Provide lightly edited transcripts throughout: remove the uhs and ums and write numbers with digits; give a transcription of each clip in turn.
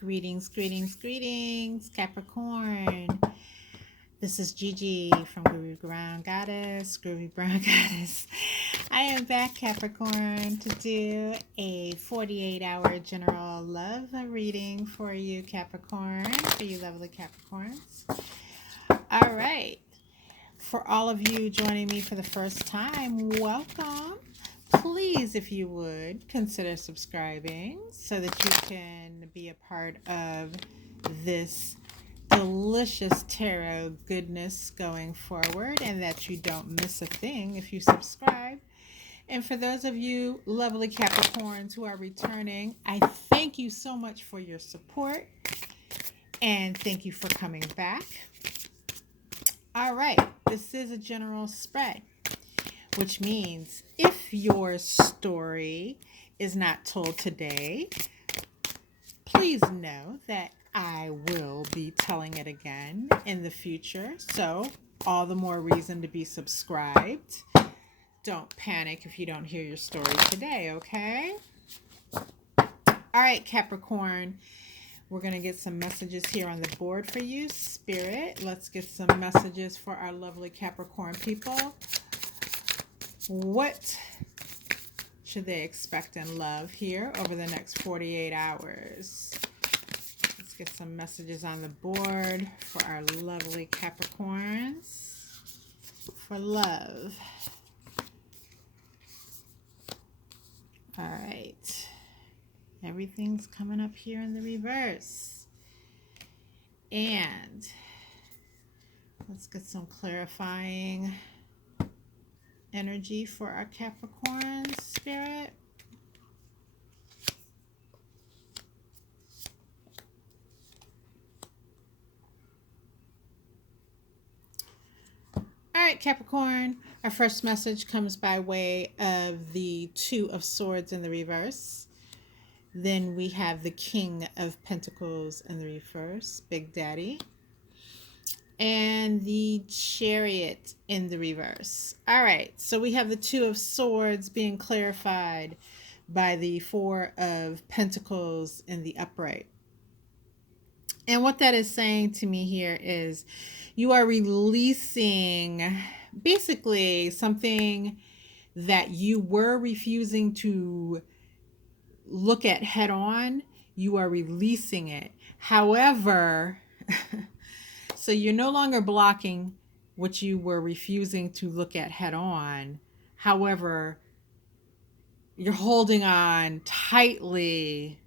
Greetings, greetings, greetings, Capricorn. This is Gigi from Groovy Brown Goddess, Groovy Brown Goddess. I am back, Capricorn, to do a 48-hour general love reading for you, Capricorn, for you lovely Capricorns. All right. For all of you joining me for the first time, welcome. Please, if you would, consider subscribing so that you can be a part of this delicious tarot goodness going forward and that you don't miss a thing if you subscribe. And for those of you lovely Capricorns who are returning, I thank you so much for your support and thank you for coming back. All right, this is a general spread, which means if your story is not told today, please know that I will be telling it again in the future. So, all the more reason to be subscribed. Don't panic if you don't hear your story today, okay? All right, Capricorn. We're going to get some messages here on the board for you, Spirit. Let's get some messages for our lovely Capricorn people. What should they expect in love here over the next 48 hours? Let's get some messages on the board for our lovely Capricorns for love. All right. Everything's coming up here in the reverse. And let's get some clarifying energy for our Capricorn spirit. All right, Capricorn. Our first message comes by way of the Two of Swords in the reverse. Then we have the King of Pentacles in the reverse, Big Daddy. And the Chariot in the reverse. All right, so we have the Two of Swords being clarified by the Four of Pentacles in the upright. And what that is saying to me here is you are releasing basically something that you were refusing to look at head on. You are releasing it. However, so you're no longer blocking what you were refusing to look at head on. However, you're holding on tightly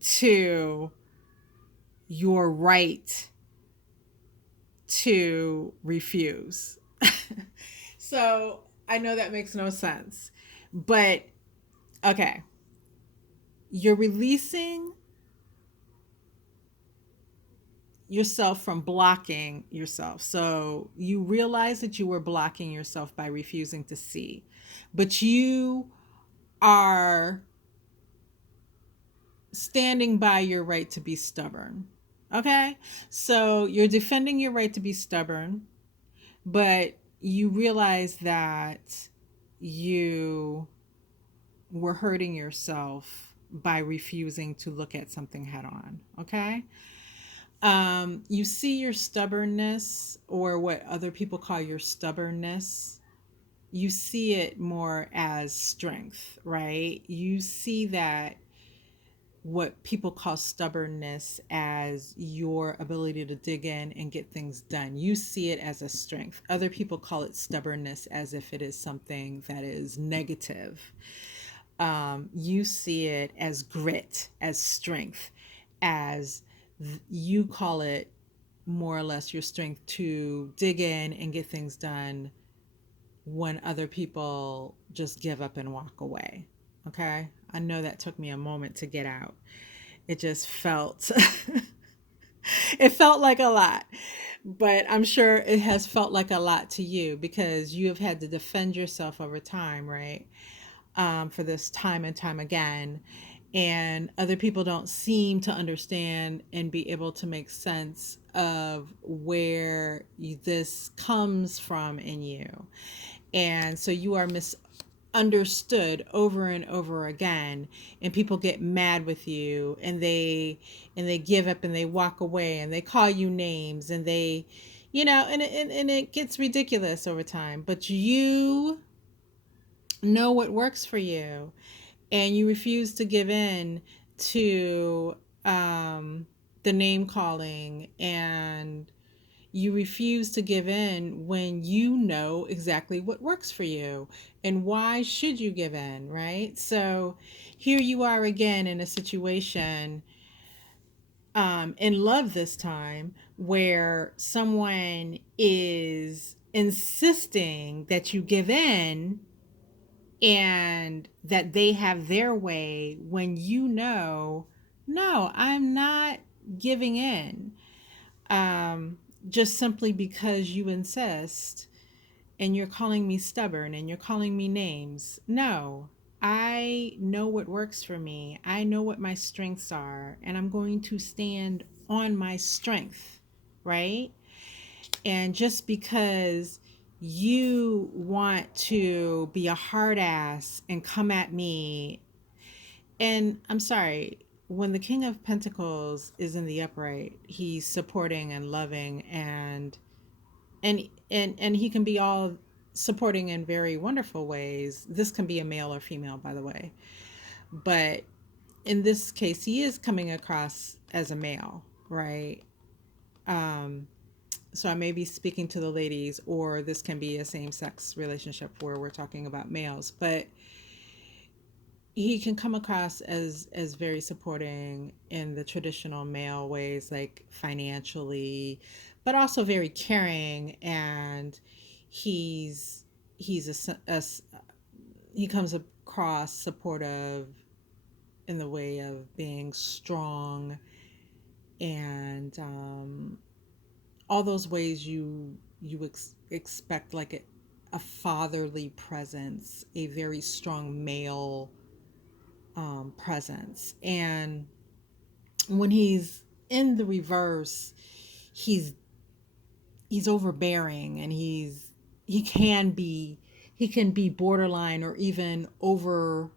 to your right to refuse. So I know that makes no sense, but okay. You're releasing yourself from blocking yourself. So you realize that you were blocking yourself by refusing to see, but you are standing by your right to be stubborn. Okay? So you're defending your right to be stubborn, but you realize that you were hurting yourself by refusing to look at something head on. Okay? You see your stubbornness, or what other people call your stubbornness, you see it more as strength, right? You see that what people call stubbornness as your ability to dig in and get things done. You see it as a strength. Other people call it stubbornness as if it is something that is negative. You see it as grit, as strength, as you call it more or less your strength to dig in and get things done when other people just give up and walk away. Okay? I know that took me a moment to get out. It just felt it felt like a lot. But I'm sure it has felt like a lot to you because you have had to defend yourself over time, right? For this time and time again. And other people don't seem to understand and be able to make sense of where this comes from in you. And so you are understood over and over again, and people get mad with you, and they give up and they walk away and they call you names, and they, and it gets ridiculous over time. But you know what works for you, and you refuse to give in to the name calling, and you refuse to give in when you know exactly what works for you. And why should you give in, right? So here you are again in a situation, in love this time, where someone is insisting that you give in and that they have their way, when you know, no, I'm not giving in, um, just simply because you insist, and you're calling me stubborn and you're calling me names. No, I know what works for me. I know what my strengths are, and I'm going to stand on my strength, right? And just because you want to be a hard ass and come at me, and I'm sorry, when the King of Pentacles is in the upright, he's supporting and loving, and he can be all supporting in very wonderful ways. This can be a male or female, by the way, but in this case he is coming across as a male, right? um so I may be speaking to the ladies, or this can be a same-sex relationship where we're talking about males, but he can come across as very supporting in the traditional male ways, like financially, but also very caring. And he's he comes across supportive in the way of being strong, and all those ways you expect, like a fatherly presence, a very strong male presence. And when he's in the reverse, he's he's overbearing, and he can be borderline, or even over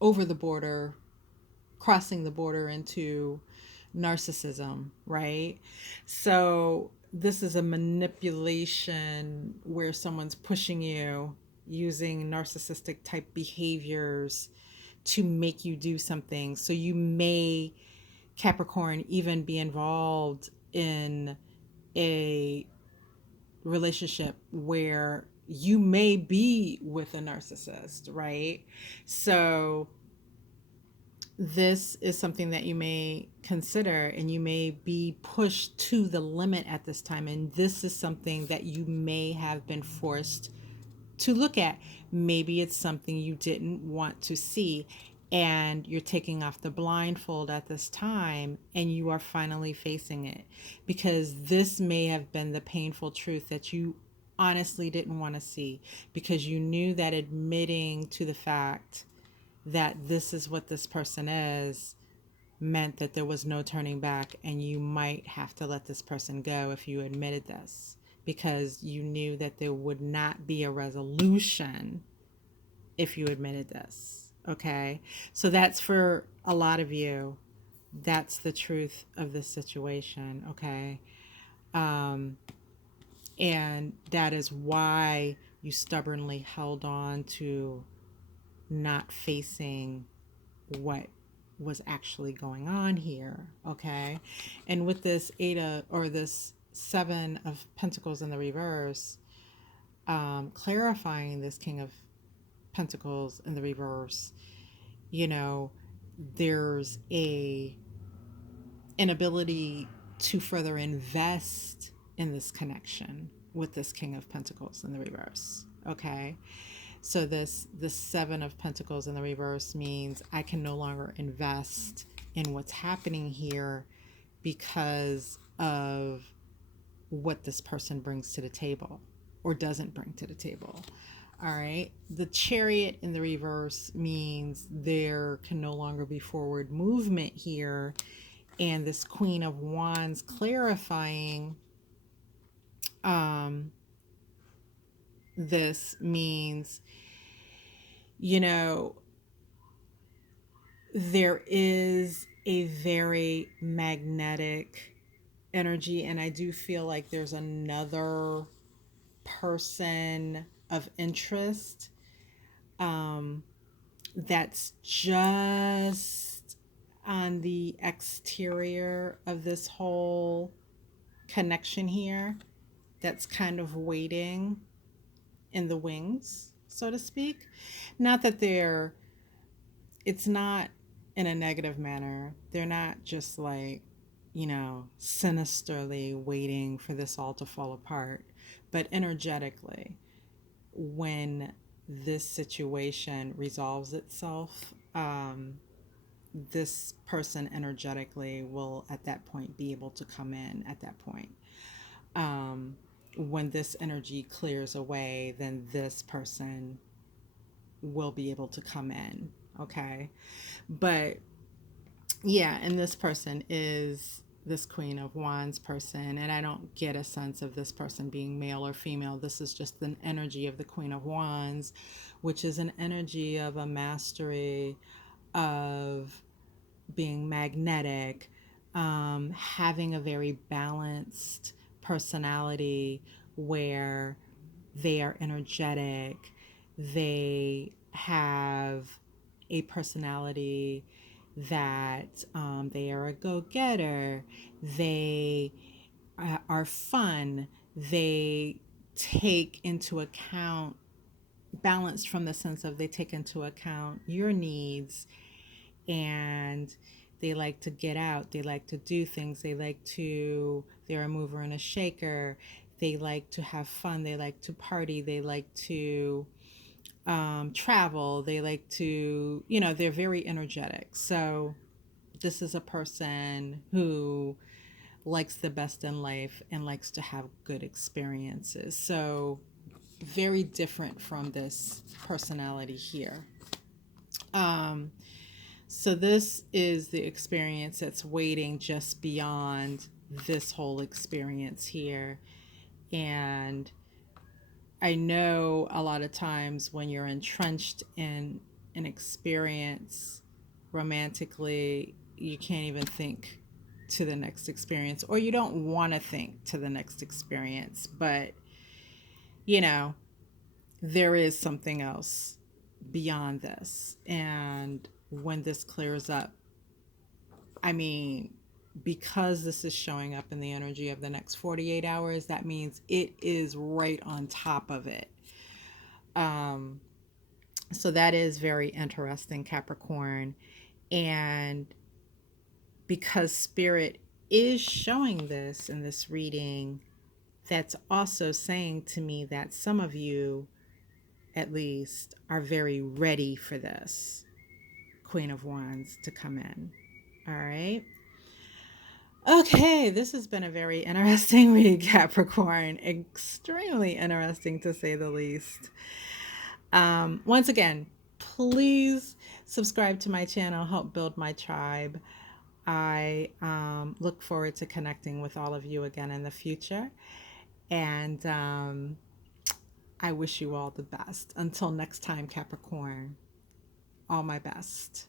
the border, crossing the border into narcissism, right? So this is a manipulation where someone's pushing you using narcissistic type behaviors to make you do something. So you may, Capricorn, even be involved in a relationship where you may be with a narcissist, right? So this is something that you may consider, and you may be pushed to the limit at this time. And this is something that you may have been forced to look at. Maybe it's something you didn't want to see, and you're taking off the blindfold at this time, and you are finally facing it, because this may have been the painful truth that you honestly didn't want to see, because you knew that admitting to the fact that this is what this person is meant that there was no turning back, and you might have to let this person go if you admitted this, because you knew that there would not be a resolution if you admitted this. Okay, so that's for a lot of you. That's the truth of this situation. Okay, um, and that is why you stubbornly held on to not facing what was actually going on here. Okay, and with this this Seven of Pentacles in the reverse, clarifying this King of Pentacles in the reverse, you know, there's a inability to further invest in this connection with this King of Pentacles in the reverse. Okay, so this Seven of Pentacles in the reverse means I can no longer invest in what's happening here because of what this person brings to the table or doesn't bring to the table. All right. The Chariot in the reverse means there can no longer be forward movement here. And this Queen of Wands clarifying, this means, you know, there is a very magnetic energy, and I do feel like there's another person of interest um, that's just on the exterior of this whole connection here, that's kind of waiting in the wings, so to speak. Not that they're, it's not in a negative manner. They're not just like, sinisterly waiting for this all to fall apart, but energetically, when this situation resolves itself, this person energetically will at that point be able to come in at that point. Um, when this energy clears away, then this person will be able to come in. Okay. But yeah, and this person is this Queen of Wands person, and I don't get a sense of this person being male or female. This is just an energy of the Queen of Wands, which is an energy of a mastery of being magnetic, having a very balanced personality where they are energetic, they have a personality that they are a go getter, they are fun, they take into account, balanced from the sense of they take into account your needs, and they like to get out, they like to do things, they're a mover and a shaker, they like to have fun, they like to party, they like to travel, they like to, they're very energetic. So this is a person who likes the best in life and likes to have good experiences. So very different from this personality here. Um, So this is the experience that's waiting just beyond this whole experience here. And I know a lot of times when you're entrenched in an experience romantically, you can't even think to the next experience, or you don't want to think to the next experience. But, you know, there is something else beyond this. And when this clears up, I mean, because this is showing up in the energy of the next 48 hours, that means it is right on top of it. Um, so that is very interesting, Capricorn. And because Spirit is showing this in this reading, that's also saying to me that some of you, at least, are very ready for this Queen of Wands to come in. All right. Okay, this has been a very interesting week, Capricorn. Extremely interesting to say the least. Once again, please subscribe to my channel, help build my tribe. I look forward to connecting with all of you again in the future. And I wish you all the best. Until next time, Capricorn, all my best.